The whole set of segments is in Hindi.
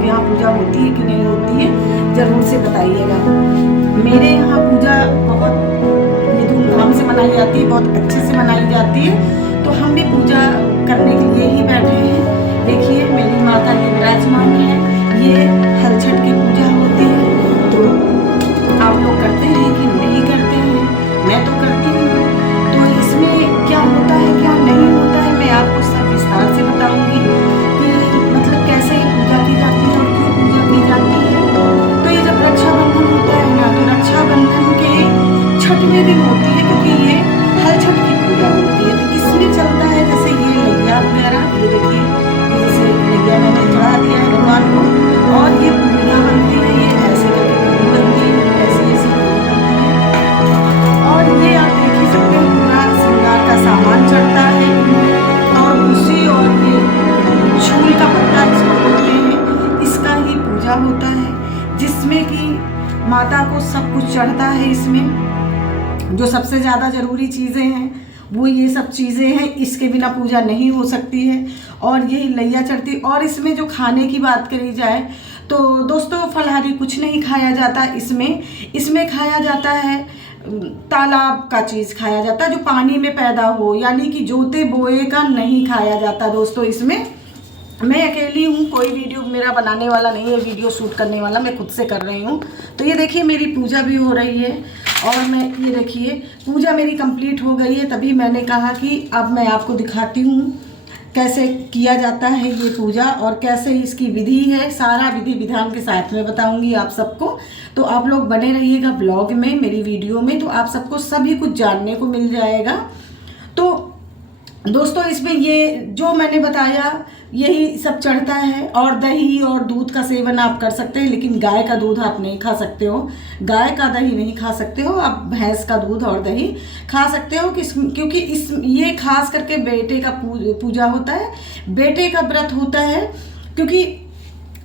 लोग के यहाँ पूजा होती है कि नहीं होती है, ज़रूर से बताइएगा। मेरे यहाँ पूजा बहुत ये धूमधाम से मनाई जाती है, बहुत अच्छे से मनाई जाती है। तो हम भी पूजा करने के लिए ही बैठे हैं। देखिए मेरी माता ये विराजमान है, ये हल छठ की पूजा होती है। तो आप लोग करते हैं कि नहीं करते हैं? मैं तो करती हूँ। तो इसमें क्या होता है क्या नहीं होता है, मैं आपको सब विस्तार से बताऊंगी कि मतलब कैसे पूजा की जाती है और क्यों पूजा की जाती है। तो ये जब रक्षाबंधन होता है ना, तो रक्षाबंधन के छठवें दिन होती है, क्योंकि ये हल छठ की पूजा होती है। तो इसमें चलता है जैसे ये लैया वगैरह, ये देखिए जैसे लैया मैंने चढ़ा दिया है भगवान को, और ये पूरियाँ बनती है, ये ऐसे करके पूरी बनती है, ऐसी ऐसी बनती है। और ये आप देख ही सकते हैं पूरा श्रृंगार का सामान चढ़ता है, और भूसी और ये शूल का पत्ता इसको बोलते हैं, इसका ही पूजा होता है, जिसमें कि माता को सब कुछ चढ़ता है। इसमें जो सबसे ज़्यादा ज़रूरी चीज़ें हैं वो ये सब चीज़ें हैं, इसके बिना पूजा नहीं हो सकती है। और यही लैया चढ़ती। और इसमें जो खाने की बात करी जाए तो दोस्तों फलाहारी कुछ नहीं खाया जाता इसमें खाया जाता है तालाब का चीज़ खाया जाता है, जो पानी में पैदा हो, यानी कि जोते बोए का नहीं खाया जाता दोस्तों। इसमें मैं अकेली हूँ, कोई वीडियो मेरा बनाने वाला नहीं है, वीडियो शूट करने वाला मैं खुद से कर रही हूँ। तो ये देखिए मेरी पूजा भी हो रही है, और मैं ये देखिए पूजा मेरी कंप्लीट हो गई है। तभी मैंने कहा कि अब मैं आपको दिखाती हूँ कैसे किया जाता है ये पूजा, और कैसे इसकी विधि है, सारा विधि विधान के साथ में बताऊंगी आप सबको। तो आप लोग बने रहिएगा ब्लॉग में, मेरी वीडियो में, तो आप सबको सभी कुछ जानने को मिल जाएगा। तो दोस्तों इसमें ये जो मैंने बताया यही सब चढ़ता है। और दही और दूध का सेवन आप कर सकते हैं, लेकिन गाय का दूध आप नहीं खा सकते हो, गाय का दही नहीं खा सकते हो, आप भैंस का दूध और दही खा सकते हो। क्योंकि ये खास करके बेटे का पूजा होता है, बेटे का व्रत होता है। क्योंकि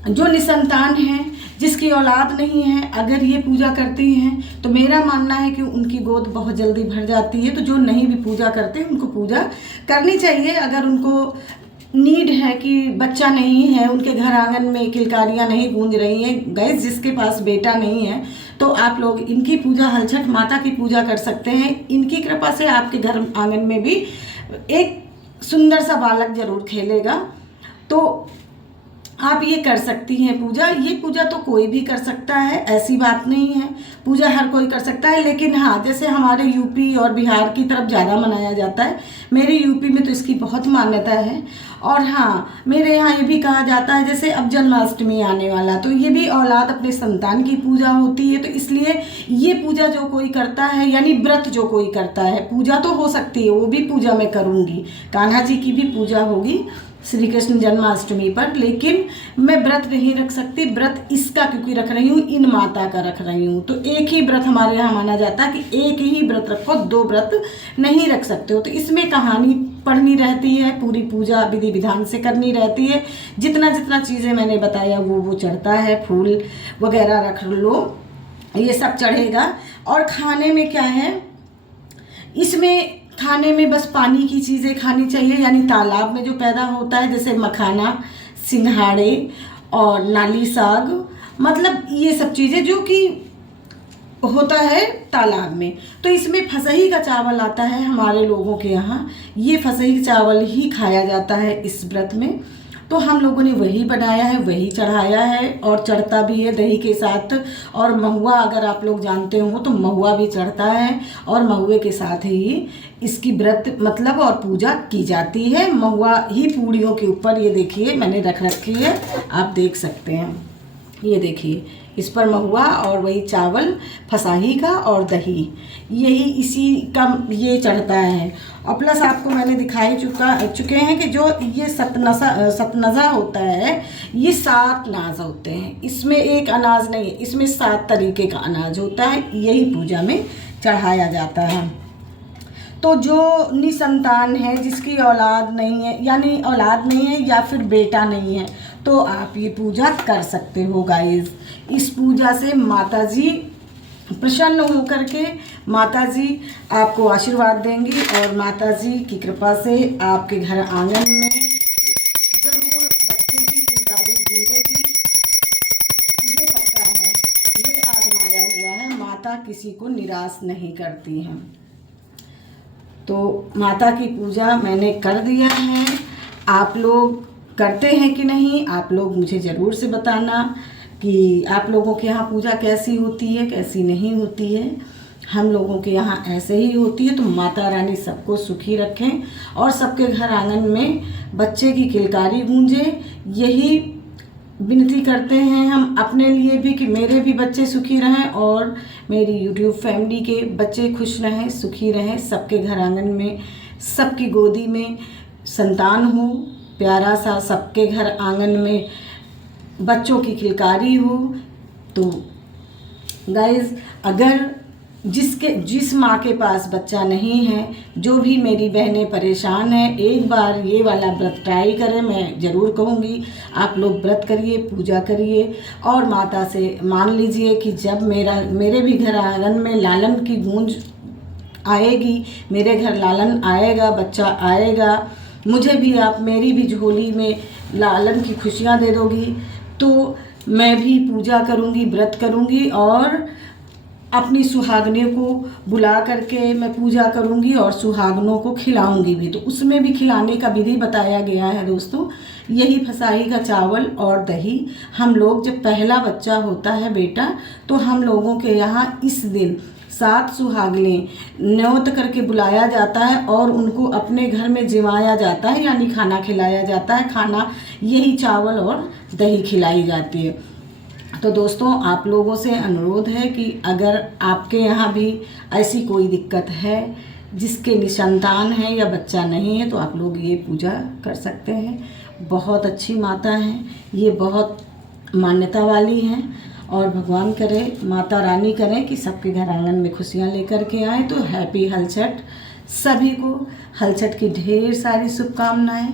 जो निसंतान हैं, जिसकी औलाद नहीं है, अगर ये पूजा करती हैं तो मेरा मानना है कि उनकी गोद बहुत जल्दी भर जाती है। तो जो नहीं भी पूजा करते उनको पूजा करनी चाहिए। अगर उनको नीड है कि बच्चा नहीं है, उनके घर आंगन में किलकारियाँ नहीं गूंज रही हैं, गैस जिसके पास बेटा नहीं है, तो आप लोग इनकी पूजा हल छठ माता की पूजा कर सकते हैं। इनकी कृपा से आपके घर आंगन में भी एक सुंदर सा बालक जरूर खेलेगा। तो आप ये कर सकती हैं पूजा। ये पूजा तो कोई भी कर सकता है, ऐसी बात नहीं है, पूजा हर कोई कर सकता है। लेकिन हाँ, जैसे हमारे यूपी और बिहार की तरफ ज़्यादा मनाया जाता है, मेरे यूपी में तो इसकी बहुत मान्यता है। और हाँ, मेरे यहाँ ये भी कहा जाता है, जैसे अब जन्माष्टमी आने वाला, तो ये भी औलाद अपने संतान की पूजा होती है। तो इसलिए ये पूजा जो कोई करता है, यानी व्रत जो कोई करता है, पूजा तो हो सकती है, वो भी पूजा मैं करूँगी, कान्हा जी की भी पूजा होगी श्री कृष्ण जन्माष्टमी पर। लेकिन मैं व्रत नहीं रख सकती, व्रत इसका क्योंकि रख रही हूँ, इन माता का रख रही हूँ। तो एक ही व्रत हमारे यहाँ माना जाता है कि एक ही व्रत रखो, दो व्रत नहीं रख सकते हो। तो इसमें कहानी पढ़नी रहती है, पूरी पूजा विधि विधान से करनी रहती है। जितना जितना चीज़ें मैंने बताया वो चढ़ता है, फूल वगैरह रख लो, ये सब चढ़ेगा। और खाने में क्या है, इसमें खाने में बस पानी की चीज़ें खानी चाहिए, यानी तालाब में जो पैदा होता है, जैसे मखाना, सिंघाड़े और नाली साग, मतलब ये सब चीज़ें जो कि होता है तालाब में। तो इसमें फसही का चावल आता है हमारे लोगों के यहाँ, ये फसही चावल ही खाया जाता है इस व्रत में। तो हम लोगों ने वही बनाया है, वही चढ़ाया है, और चढ़ता भी है दही के साथ। और महुआ, अगर आप लोग जानते हो तो महुआ भी चढ़ता है, और महुए के साथ ही इसकी व्रत मतलब और पूजा की जाती है। महुआ ही पूड़ियों के ऊपर, ये देखिए मैंने रख रखी है, आप देख सकते हैं, ये देखिए इस पर महुआ और वही चावल फसाही का और दही, यही इसी का ये चढ़ता है। और प्लस आपको मैंने दिखाई चुके हैं कि जो ये सतनज़ा होता है, ये 7 नाज होते हैं, इसमें एक अनाज नहीं है, इसमें 7 तरीके का अनाज होता है, यही पूजा में चढ़ाया जाता है। तो जो निसंतान है, जिसकी औलाद नहीं है, यानी औलाद नहीं है या फिर बेटा नहीं है, तो आप ये पूजा कर सकते हो गाइस। इस पूजा से माता जी प्रसन्न होकर के माता जी आपको आशीर्वाद देंगी, और माता जी की कृपा से आपके घर आंगन में जरूर बच्चे की किलकारी गूंजेगी, माता किसी को निराश नहीं करती हैं। तो माता की पूजा मैंने कर दिया है। आप लोग करते हैं कि नहीं, आप लोग मुझे ज़रूर से बताना कि आप लोगों के यहाँ पूजा कैसी होती है, कैसी नहीं होती है। हम लोगों के यहाँ ऐसे ही होती है। तो माता रानी सबको सुखी रखें और सबके घर आंगन में बच्चे की किलकारी गूंजे, यही विनती करते हैं हम अपने लिए भी कि मेरे भी बच्चे सुखी रहें और मेरी यूट्यूब फैमिली के बच्चे खुश रहें, सुखी रहें, सबके घर आंगन में, सबकी गोदी में संतान हो, प्यारा सा सबके घर आंगन में बच्चों की किलकारी हो। तो गाइस, अगर जिस माँ के पास बच्चा नहीं है, जो भी मेरी बहनें परेशान हैं, एक बार ये वाला व्रत ट्राई करें। मैं ज़रूर कहूँगी आप लोग व्रत करिए, पूजा करिए और माता से मान लीजिए कि जब मेरे भी घर आंगन में लालन की गूंज आएगी, मेरे घर लालन आएगा, बच्चा आएगा, मुझे भी आप मेरी भी झोली में लालन की खुशियाँ दे दोगी, तो मैं भी पूजा करूँगी, व्रत करूँगी और अपनी सुहागनों को बुला करके मैं पूजा करूंगी और सुहागनों को खिलाऊंगी भी। तो उसमें भी खिलाने का विधि बताया गया है दोस्तों। यही फसाई का चावल और दही, हम लोग जब पहला बच्चा होता है बेटा, तो हम लोगों के यहाँ इस दिन 7 सुहागनें न्योत करके बुलाया जाता है और उनको अपने घर में जिमाया जाता है, यानी खाना खिलाया जाता है। खाना यही चावल और दही खिलाई जाती है। तो दोस्तों, आप लोगों से अनुरोध है कि अगर आपके यहाँ भी ऐसी कोई दिक्कत है, जिसके निसंतान है या बच्चा नहीं है, तो आप लोग ये पूजा कर सकते हैं। बहुत अच्छी माता हैं ये, बहुत मान्यता वाली हैं और भगवान करे, माता रानी करें कि सबके घर आंगन में खुशियाँ लेकर के आए। तो हैप्पी हलचट, सभी को हलचट की ढेर सारी शुभकामनाएं।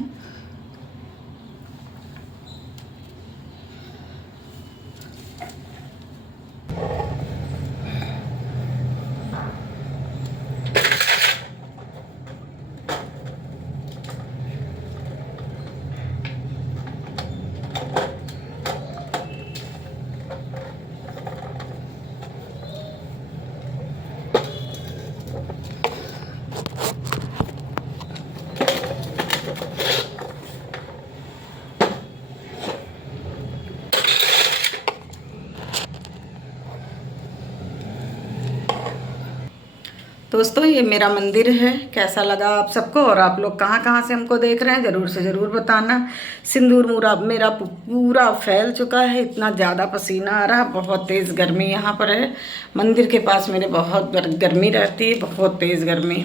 दोस्तों, ये मेरा मंदिर है। कैसा लगा आप सबको और आप लोग कहाँ कहाँ से हमको देख रहे हैं, ज़रूर से ज़रूर बताना। सिंदूर मुरा मेरा पूरा फैल चुका है, इतना ज़्यादा पसीना आ रहा, बहुत तेज़ गर्मी यहाँ पर है। मंदिर के पास मेरे बहुत गर्मी रहती है, बहुत तेज़ गर्मी।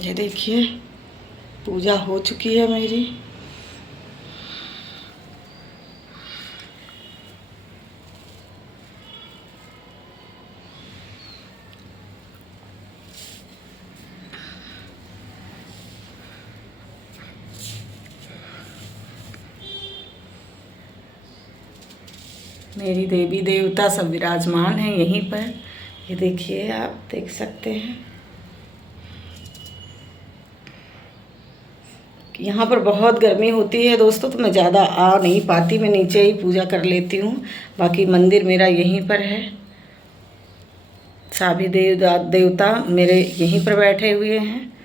ये देखिए, पूजा हो चुकी है मेरी। मेरी देवी देवता सब विराजमान हैं यहीं पर। ये देखिए, आप देख सकते हैं। यहाँ पर बहुत गर्मी होती है दोस्तों, तो मैं ज़्यादा आ नहीं पाती, मैं नीचे ही पूजा कर लेती हूँ। बाकी मंदिर मेरा यहीं पर है, सभी देवता मेरे यहीं पर बैठे हुए हैं।